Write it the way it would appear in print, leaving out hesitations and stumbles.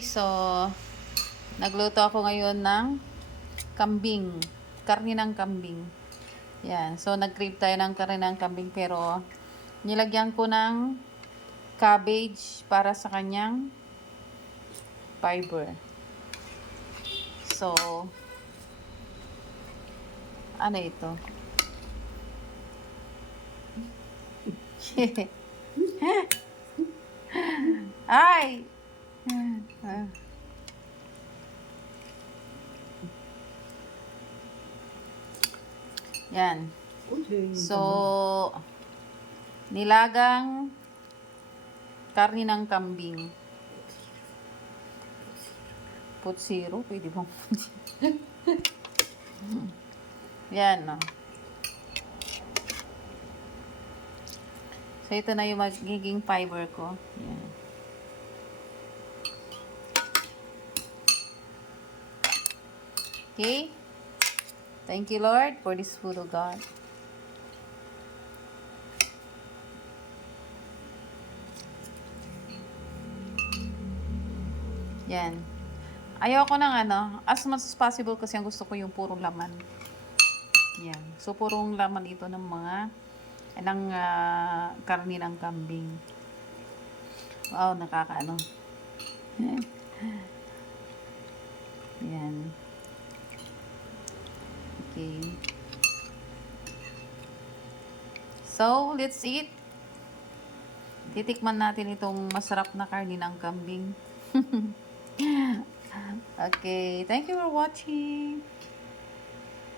So, nagluto ako ngayon ng kambing. Karni ng kambing. Yan. So, nag-crave tayo ng karni ng kambing pero nilagyan ko ng cabbage para sa kanyang fiber. So, ano ito? Ay! Yan. So, nilagang karni ng kambing. Putsiro, pwede bang yan, no. So, ito na yung magiging fiber ko. Yan. Okay? Thank you, Lord, for this food, O God. Yan. Ayoko ng as much as possible kasi ang gusto ko yung purong laman. Yan. So, purong laman ito ng karni ng kambing. Wow, nakakaano. Yan. Okay. So, let's eat. Titikman natin itong masarap na karni ng kambing. Okay. Thank you for watching.